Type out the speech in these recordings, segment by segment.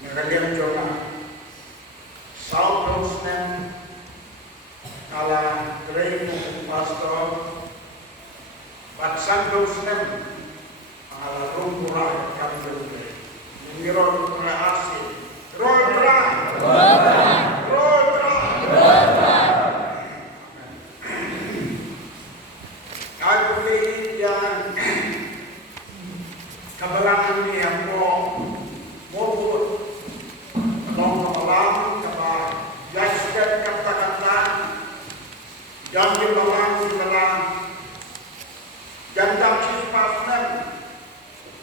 Nagalian Jonah South Coastman ala Grey Pastor Batsan Coastman ala Rumura Kamil Ngiron Raasi Rodra Aku beli yang kabalangan ni ako mobut long kabalang kaba yasket kata-kata yang dibalang segala jandam sifasnan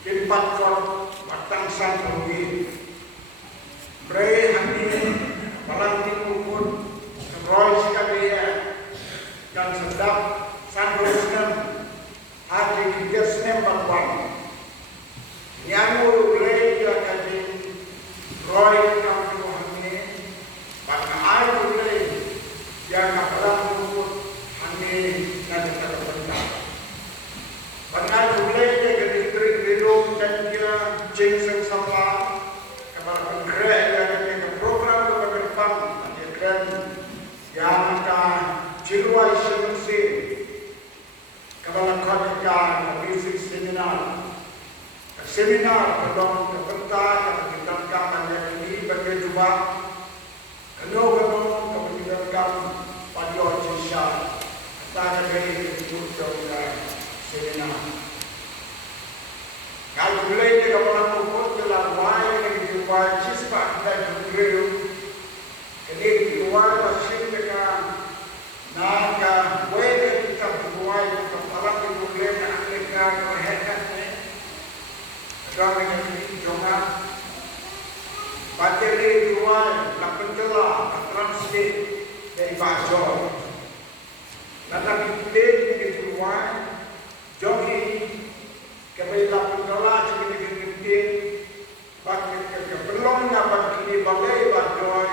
kimpat kor matang santuhi bre hani balang timukun roy sekalian dan sedap sanrusnan hati kigesnem bangwang Nyamu gereja kami roy kamu hani pada air gereja yang kapalan rumput hani nanti kita benda. Pada gereja gedung gedung dan dia jengseng sama kapalan gereja kami program berdepan nanti kan yang akan jiluai semisi kapalan kerja musik seminar tentang kepentingan kepentingan yang ini berjumpa kenal kepentingan pada Indonesia antara dari dalam seminar. Kalau mulai dari orang pun telah mulai dari jumpa cispa dan beliau ini keluar masih dengan naga boleh kita mulai kepala problem Amerika mereka Kami ini jangan bateri luar, pencela, transit dari bajor. Nanti pilih di luar, joki kami pencela jadi kita bagi belum dapat ini balai bajor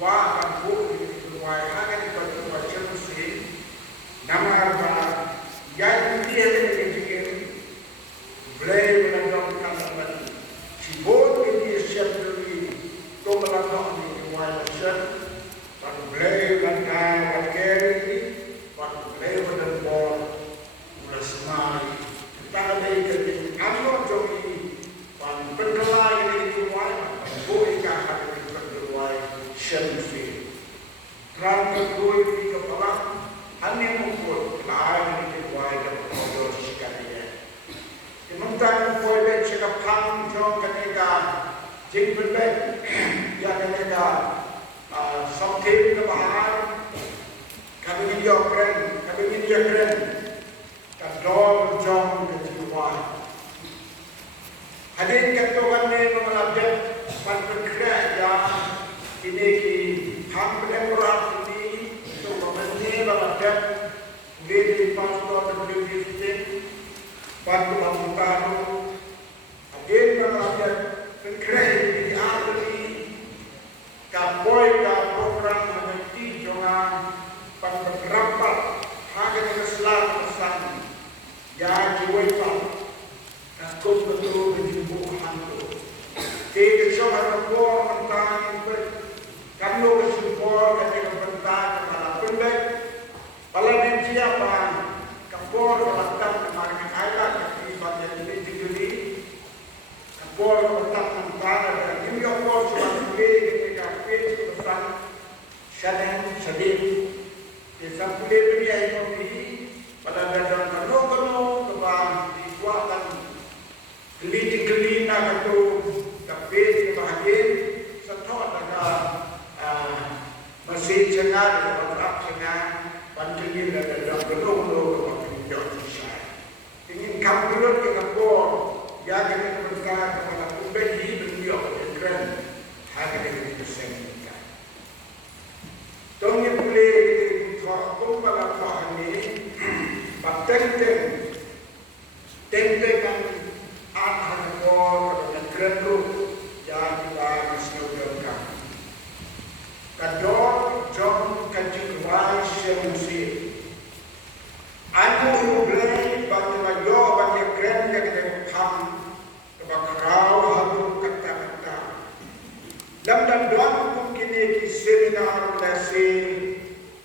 wah kampung di luar akan dibuat semisi nama apa yang dia ini boleh menandakan kembali. Sibuk ini siap beri to melakon di wajah dan boleh langkah ini dan boleh berdempor mulai semai. Kita ada ikat anu joki dan berkelai ini wajah boleh kah ada berkelai semisi. Terang kedua di kepala hanya mukul kelai ini wajah berkelai sekalian. Sementara poibet cakap kang jong kanega jing berbet yang kanega sampai ke bahar kami media keren kador jong ke jiwa hadir ketuan ni mengalami panpenggerak yang ini ki hampir ini untuk memenuhi bahagian di pastor dan di Bantu Bangutano, again mengajar pengkreasi di ahli, kapoy program mengerti jangan penerapan hanya keselamatan pesan yang diwajibkan takut betul berjumpa hantu. Tidak cuma rapor tentang kamu berjumpa dengan tentang kepala pendek, pelayan siapa kapor melakukan kemarin ayat yang dibaca di kapor melakukan tentang dan ini kapor sebagai ketika pesan sedang sedih desa pulih dunia ini pada dalam kano kebah dikuatkan gelina katu kapit kebahagiaan setelah ada mesin cengar dan berap cengar panjangin dan dalam kano ingin kampulan ke kapor yang kita berkata kepada kubel di beliau keren hanya dengan dipersenjakan. Tongnya boleh dihukum pada kawan ini, patenten tempekan akan kapor dan keren tu yang kita mesti kador jom kaji kuai semusi. Aku boleh bagi mayo bagi keren yang kita ham kepada kau halu kata-kata kasi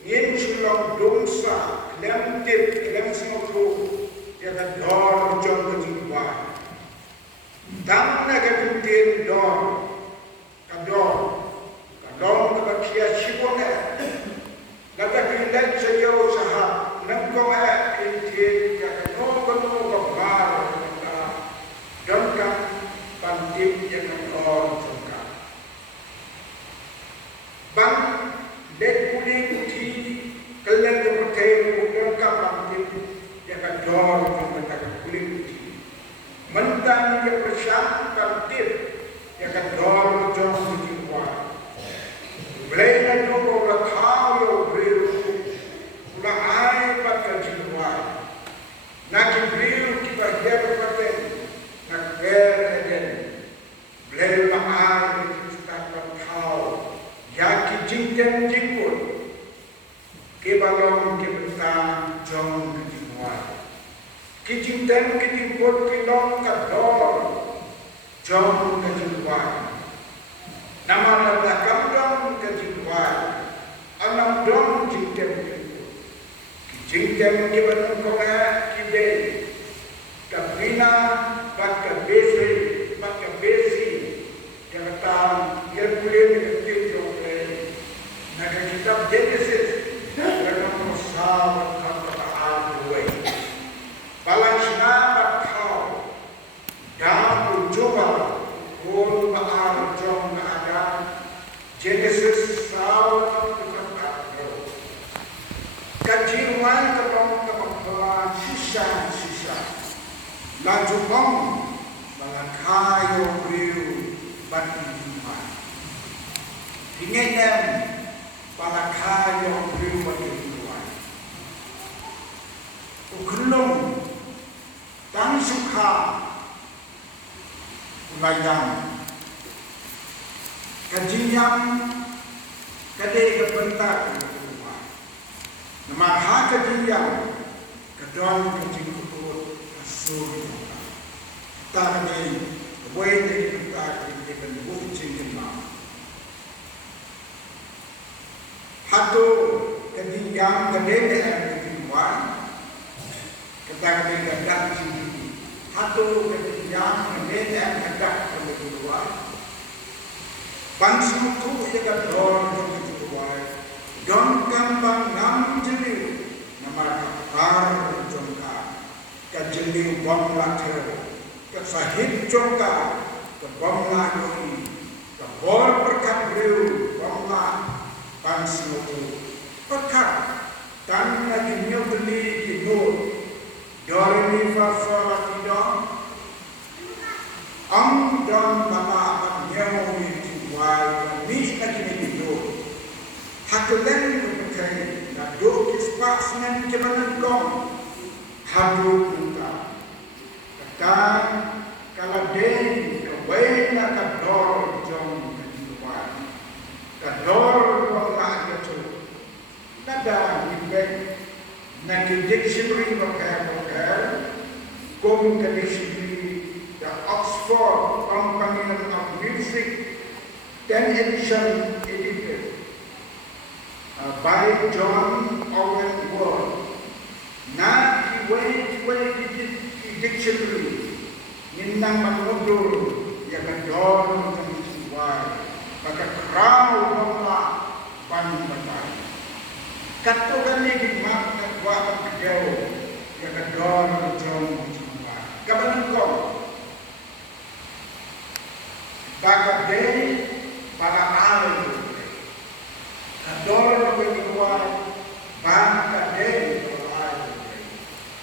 ngin chulong dongsa klem tip klem simotu ya ka dor jong ka jiwa dam na ka bintin dor ka ka kia chibone na ka bintin chayo saha nam ko ha bintin ya ka no ka bar ka dom ka pantim ya ka dor jongka bang dek kulit putih kalian yang percaya bukan kapan yang kador mengatakan kulit putih mentang yang bersyarat yang kador jauh jiwa belajar dulu orang tahu beriu ulah air pada jiwa nak beriu kita dia berpaten nak bereden belajar air kita tahu ya kijingkan jingkul kebalong kebentang jong kejimuan kijingkan kejimput kilong kador jong kejimuan nama nama kamdong kejimuan anam dong jingkan kejimput kijingkan kebalong korea kide kabina baka besi kata yerkulen kejimput naga kitab Genesis mereka musawat kata Al-Quran balachna bakhau dan ujuba kul ba'al jom ada Genesis sawat kata Al-Quran kajiruan kepala sisa laju bom balakayo riu batu iman ingin para kaya beriman Tuhan. Ukelong dan suka ulayang kajinyam kadai kebentar Tuhan. Nama kajinyam kedon kajing kutut asur Tuhan. Tadi boleh kita kita bukti jemaah. Hatu ketinggian kedede yang ketinggian kita ketinggian sini hatu ketinggian kedede yang kedak ketinggian bangsa tu ia dor ketinggian don kambang nam jeli nama kapar jongka kajeli bom later kesahid jongka ke bom lagi ke bor berkat beriu bom lagi bangsa itu pekat dan lagi nyobeli kibur doremi fasa tidak dan bapa nyawi tiwai nis lagi kibur hatulen kepercayaan dan do kispas dengan kebenaran kau hadu kita kata kalau den kawai nak kador jom kehidupan kador nada dibek nak dictionary vocabulary kom ke dictionary the Oxford Companion of Music 10th edition edited by John Owen Ward na kiway dictionary nindang manudur yang kador ng siway pagkakraw mga panbatay katugan ni hikmat at wa'ang kagaw yang kador ng jong siway kabalang ko bagay para araw kador ng siway bagay para araw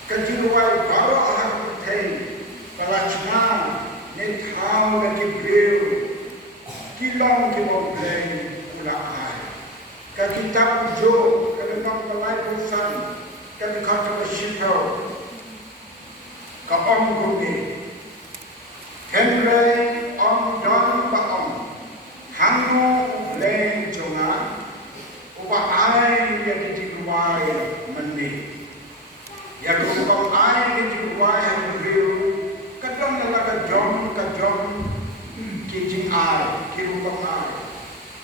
kajiway bawa ahal kutay palachnan nithaw na kibriw kilong kiboblay ulakay kakitab jo kadang balai pusan kadang shito ka om gumi kenre om don ba om hango blay jonga uba ai ya ditigwai mandi ya ko ai ditigwai briu kadang nalaga jom ka jom kijing ai kirupang ai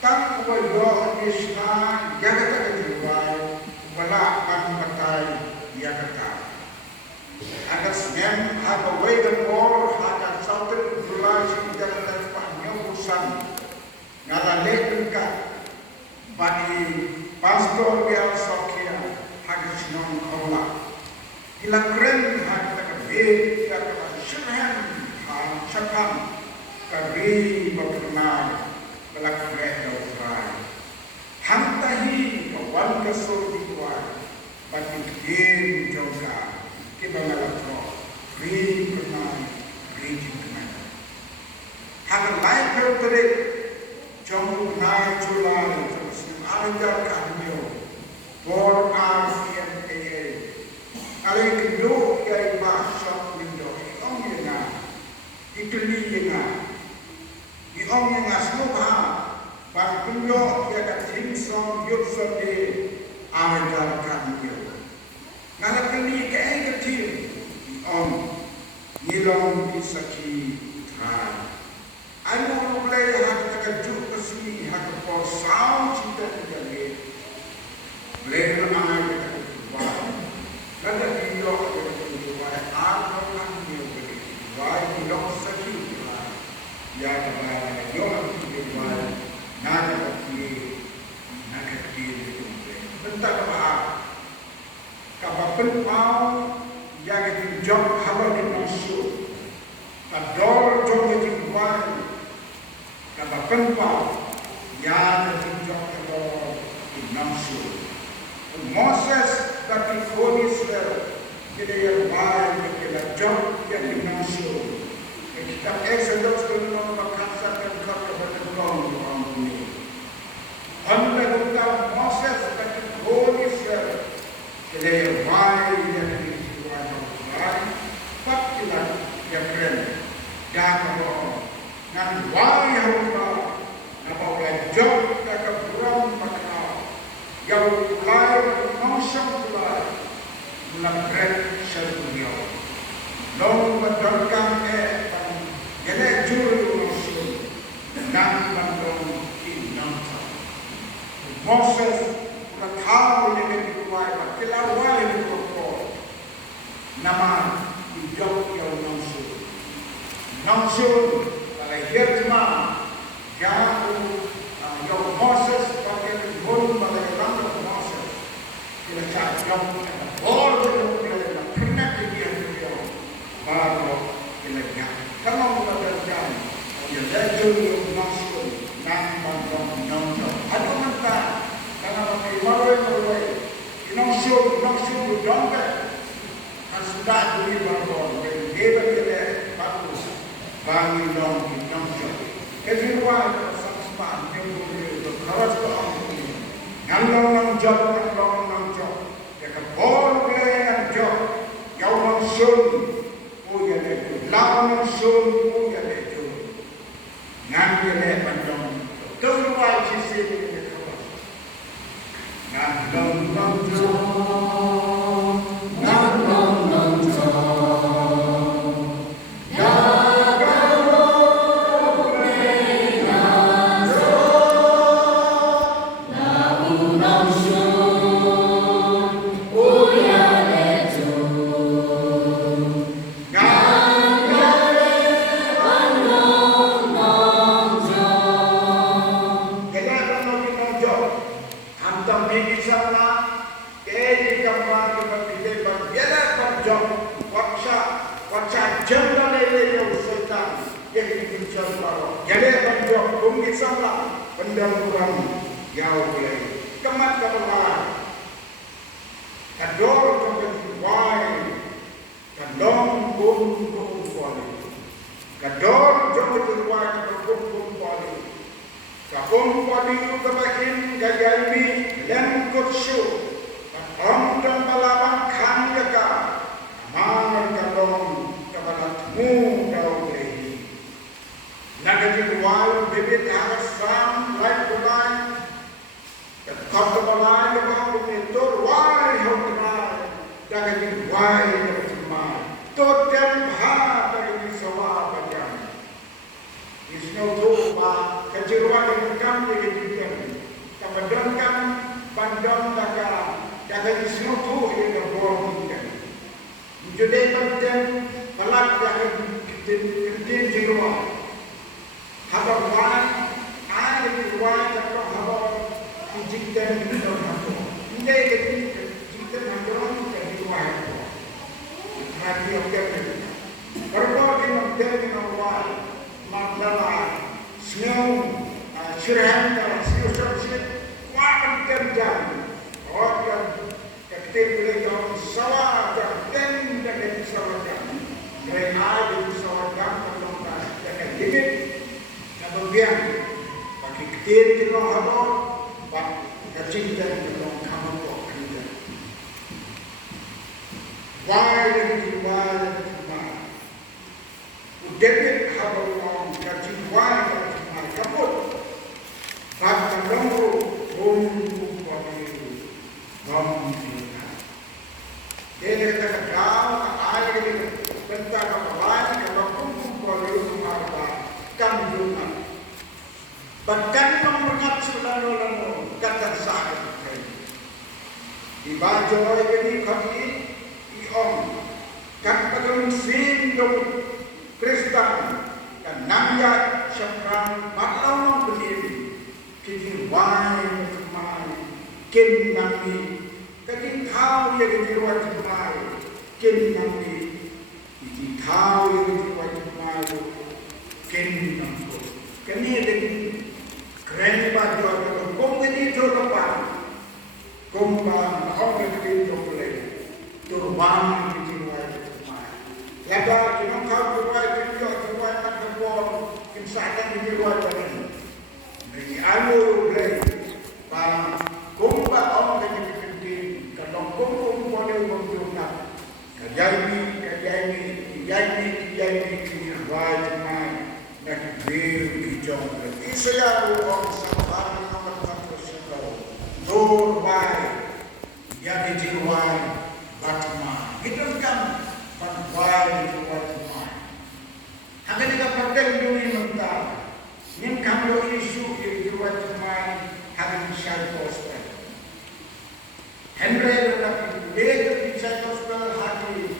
tak ko do isnan ya kata kejuai wala kan matai ya kata agar sem ada wedan or ada sautin bulai dan terpahnya urusan ngala lekan bagi pastor biar sokia haga sinon kola ila keren haga kabeh ya kata syurhan syakam kari berkenal belak mereka urai hantahi kawan kesur dikuat bagi kir juga kita ngalatro ri kenal ri kenal haga lain terterik jom naik julai terus ajar kami por RCMPA kali kedua dari bahasa Indo om yang ikli yang di om yang asluha ban kunyo ya kat himsom yusum di ajar kami ngala kali ke kecil di om nilong isaki trai anu boleh hak terkejut kesini hak posau cinta terjadi boleh ramai kita berubah kada dia berubah atau kan dia berubah dia sakit ya kepada dia berubah nak bentar apa kapan mau yang itu job halau di musuh pador job itu buat kapan mau yang itu job halau di musuh Moses tapi Israel kita yang baik kita job yang di musuh kita Exodus belum berkata dan kata berkata anda kita Moses tapi Israel kita yang baik yang di Pakilan yang keren dan kalau nan wali Allah nama oleh job dan keberam makna yang lain manusia pula melanggar syariat lalu mendengarkan jadi juru manusia dan mendorong inamsa Moses tahu yang dikuai pakilan wali dikuai nama hijau yang nangsul kalau hikmah jauh yang Moses pakai bulu pakai rambut Moses kita cari yang boleh yang pernah dia baru kita jangan kalau kita berjalan dia lejur yang nangsul nangsul ada mana karena pakai maroi nangsul dompet sudah beli baru dia beli bagus bangi dong nongjo kedua sama yang boleh berkeras orang nongjo ya ke boleh nongjo yang nongjo punya itu lawan nongjo punya itu ngambil pandang kedua sisi nongjo pendahuluan jauh lagi kemat kebenaran kador kebenaran kadong pun kuali kador kebenaran berkumpul kuali kapun kuali kebakin gagalmi dan kursu kadong kembalawan kan jaga amar kadong kebenaranmu jauh lagi negatif wal bibit asam like the line that come to the line about the door why how to line negatif why the mind to them ha dari sawa panjang is no to ba kejeruan yang kam di kita kemudian kan pandang daga disuruh ia berbor kita. Jadi penting pelak daga kentin jiwa. Habang wan, ada wan daga habang dijikkan daga habang. Ini dijikkan habang daga wan. Hati okey. Berbor kita dengan wan, maknanya snow, syurhan dan syurhan. Wah terjadi. Orang kita boleh jauh sawah dan dari sawah dan mereka dari sawah dan kalau kita limit kemudian bagi kita kita harus bagi kita kita kamu kita. Why David harus kaji why kamu bagi kamu Ini kata kau, ayah ini bentar kawan, kalau kumpul boleh rumah kan juga. Bahkan mengingat saudara-saudara kata saya. Di baju ini kami iom kan pagawin sindong Kristen dan namanya syafran matlaw berdiri kejiwaan kemari kin nami kaki kau yang diruat kemari kin nami iki kau yang diruat kemari kin nami kami ada keren baju atau kom jadi tu apa kom bang orang itu boleh turban diruat kemari laba kita kau diruat diruat tak boleh insyaAllah diruat kemari bagi anu boleh bang kumba orang yang dipimpin kalau kumpul boleh menunjukkan kejayaan wajib nak berbicara Israel orang sahabat nomor 1 Nur baik yang dijiwai Batman itu kan Batman itu Batman hanya kita pakai dunia mental ini kalau isu yang dibuat Batman hanya Syed Hospital Henry tetapi dia bisa hospital hati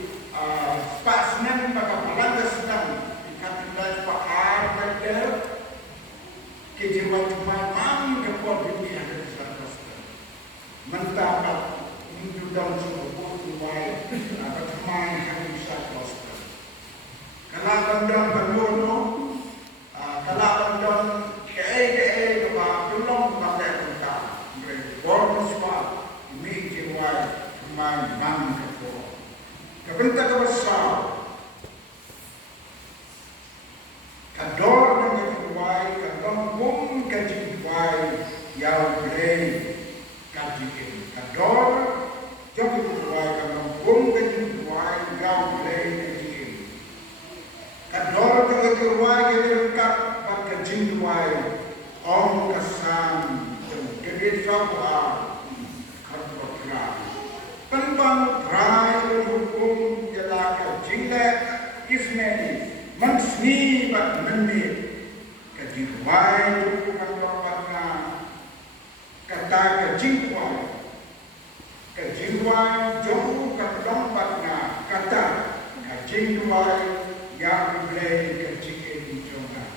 spasmen pada pelanggan sedang dikatakan Pak Arbiter kejiwaan Batman kepala dunia ada Syed Hospital mentah itu dalam sebuah tuai Batman hanya Syed Hospital kalau anda berbono kalau anda ke tolong pakai tentang bonus pak ini jiwai main mang kepo kebentak besar kador dengan jiwai kador pun kajiwai yang boleh kajikan kador jauh jiwai kador pun kajiwai yang boleh kajikan kador dengan jiwai yang lengkap pakai jiwai Om kesan jadi sabar kerja tentang terakhir hukum jelaka jilek ismeni mensni bat menit kejiwai bukan bapaknya kata kejiwai jauh ke tempatnya kata kejiwai yang boleh kejikin jonga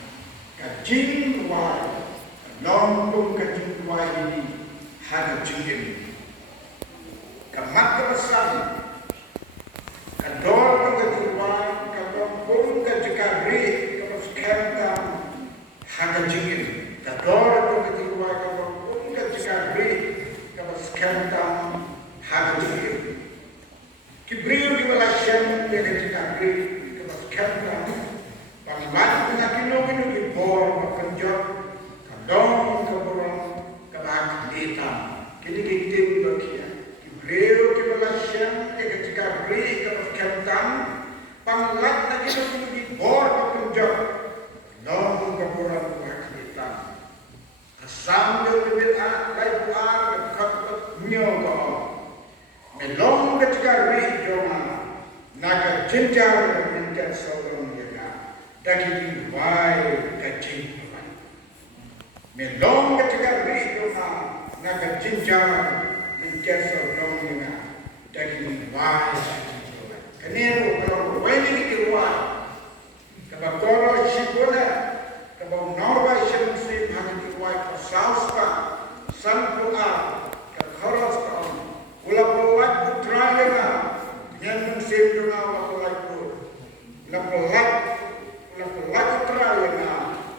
kejiwai Longkung kejuwai ini hanya jingin. Kemat kebesan, kedor kejuwai, kelongkung kejekari, kebesaran hanya jingin. Kedor kejuwai, kelongkung kejekari, kebesaran hanya jingin. Kibriu di walasyan dia kejekari, kebesaran. Panggilan pengakinog di bor makanjot. Dong keburang kebak hitam, kini kita berkia. Kibreu kebelasyan ketika beri kebesaran, panglat lagi di bor penjat. Dong keburang kebak hitam. Asam lebih lagi dekat nyoba. Melong ketika beri joma, naga jenjar menjadi seorang jaga. Daging wai kacing. Melong ketika beri rumah naga jinjar menjadi dong dengan dari wise kenero kalau wani diruai kalau koro sibona kalau norway sih hanya diruai pasauska sanpua kalau ulah pelak putranya yang mensibuna ulah pelak putranya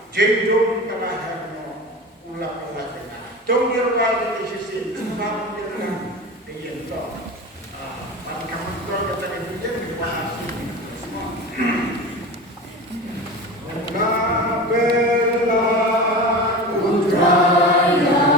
jendung kalahnya ulah pelaknya tunggu lagi di sisi sebab dia ingin tahu pada kamu kata dia dibahas semua ulah pelak putranya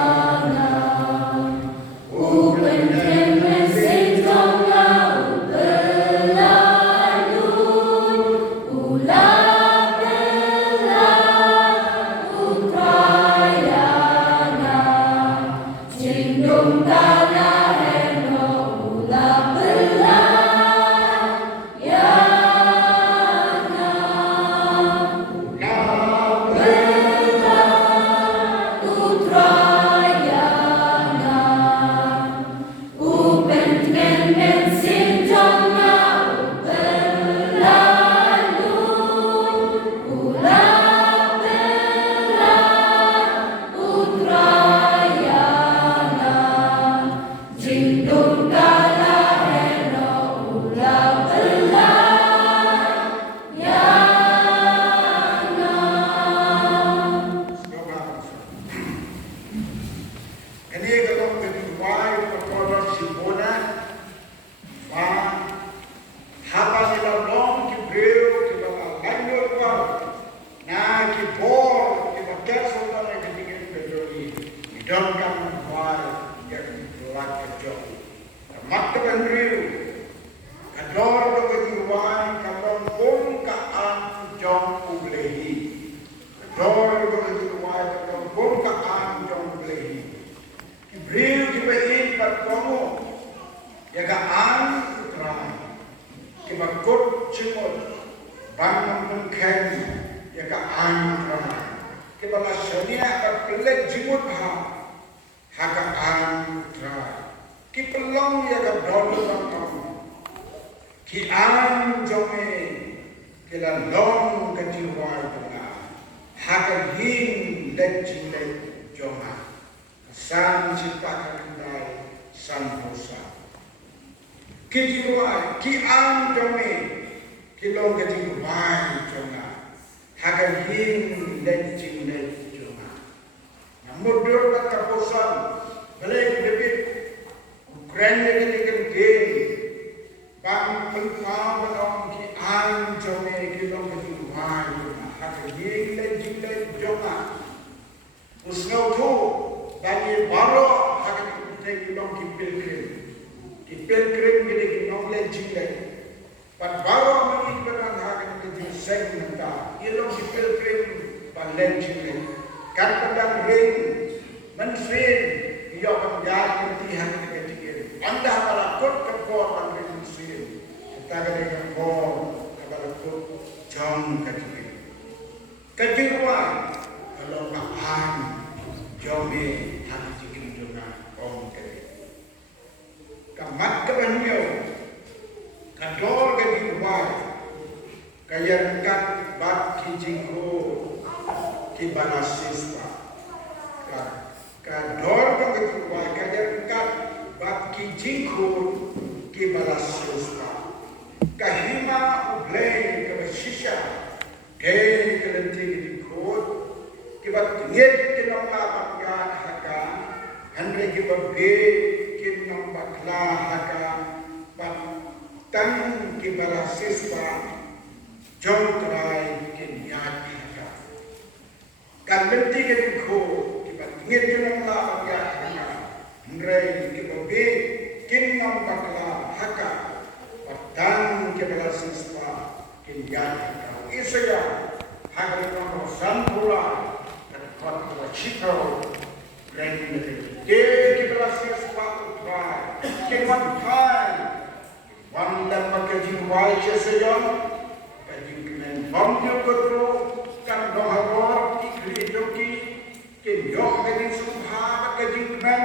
Yo gading sumha gading man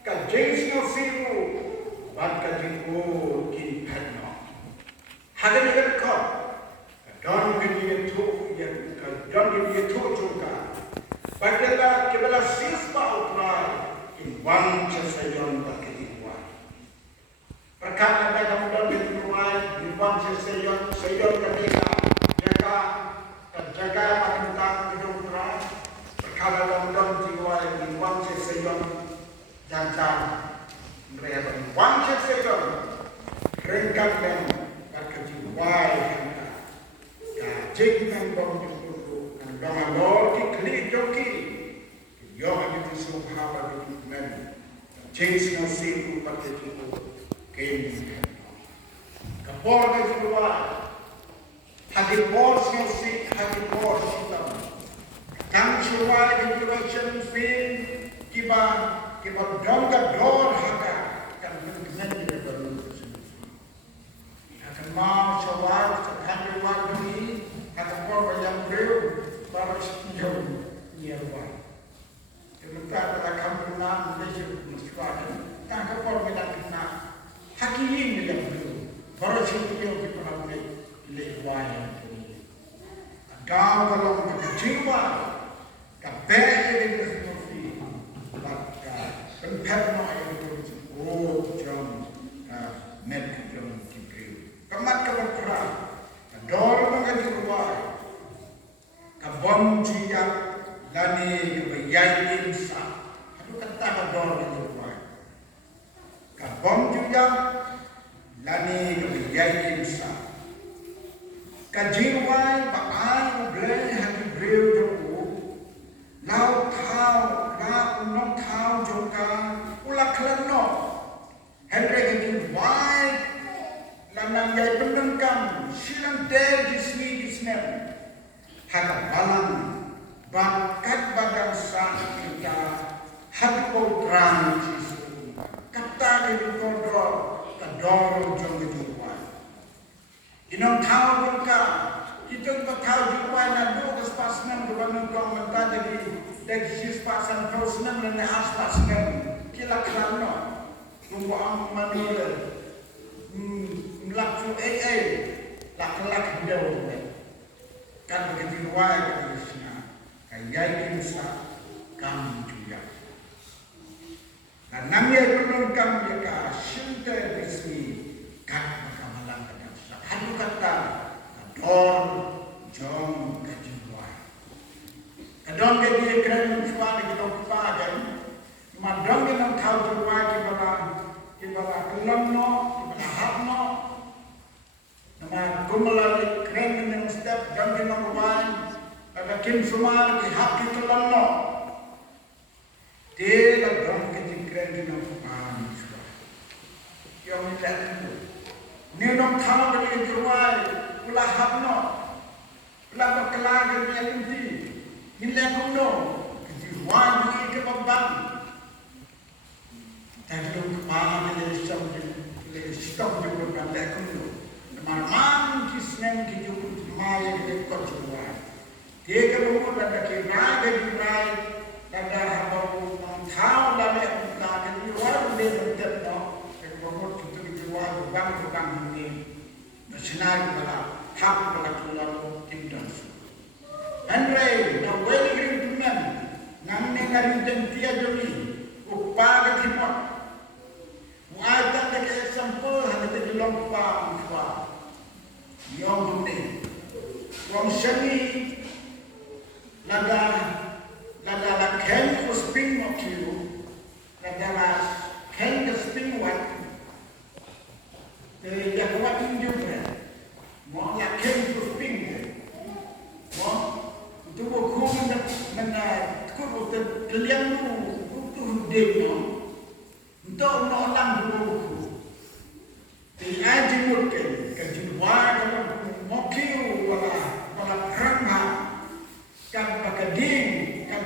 gading no siru bat gading o kin phanno hagan gan ko don gading to ya don gading to joka badala kebala sispa upra in one chasayon gading wa perkara dalam don gading wa in one chasayon gading jaga pagintang gading upra kalau dalam jiwa yang wang sesuatu jangan mereka wang sesuatu renggang dan kejiwa yang kajengkan bom dulu dan lor di klik joki yo itu subhanahu wa ta'ala jenis nasi pakai itu kain kapor kejiwa hati pos nasi hati pos kita Kang Shurwai Introduction Film Kiba Dongga Dor Haka Kan Mengenai Baru Akan Mau Shurwai Sekali Waduni Akan Korba Yang Beriu Baru Sejauh Nyerwai Sementara pada Kampuna Malaysia Mesrakan Kan Korba Yang Kena Hakiyin Yang Beriu Baru Sejauh Kita Ramai Lewai Yang Beriu Agam Kalau Jiwa Kabeh ini seperti maka penperno itu jam med jam kiri. Kemat kelepra, dor mengaji ruai, kabon jia lani kebayai insa. Itu kata dor mengaji ruai. Kabon jia lani kebayai insa. Kajiruai baai bleh hati breu Lau kau, lau kau juga ulah keleno. Henry ini wai, lanang yai penengkam, silang der di sini. Hak balang, bakat badan sah kita, hak program jisu. Kata ini kodor, kador jom itu wai. Inong kau juga. Kita tahu juga nak dua pasangan berbanding kau mentah dari sisi pasangan pasangan dan pasangan kila kerana rumah manusia melakukan lak dia kan begitu luar dari sana kaya insa kami juga dan namanya belum kami juga cinta resmi kan berkamalan dengan satu kata Dor jom kejiwai. Kadang dia keren suara kita pakai, madang kita tahu jiwai kita kelam no, kita hap no. Nama kumala keren dengan step jam kita buat, ada kim semua kita hap kita kelam no. Dia kadang kita keren dengan pakai suara. Yang ini tu, ni orang tahu dia jiwai. Ulah habno, ulah berkelagan yang inti, nilai kuno, kejiwaan ini kebabang. Tapi tu kemana dia stop juga nilai kuno. Mana kisah kejiwaan maya dekor jiwaan. Dia kemudian ada kirai, ada habau tahu dalam kejiwaan kejiwaan dia berdepan. Kemudian kita kejiwaan bang ini. Senang pada hak pada tulang tindas. Andre, na wali green tunan, ngamne ngari dentia joni, upaga timot. Muaita ke example hanya te dilong pa mfa. Yong ne. Wong shani lada ken usping mo kiu. Lada ken usping wat. Dia buat juga. Mau yakin terus ping. Mau itu bukan mana kau terliang tu demo. Untuk orang dulu. Dia jemurkan kejiwaan mau kiu wala perang kan pakai ding kan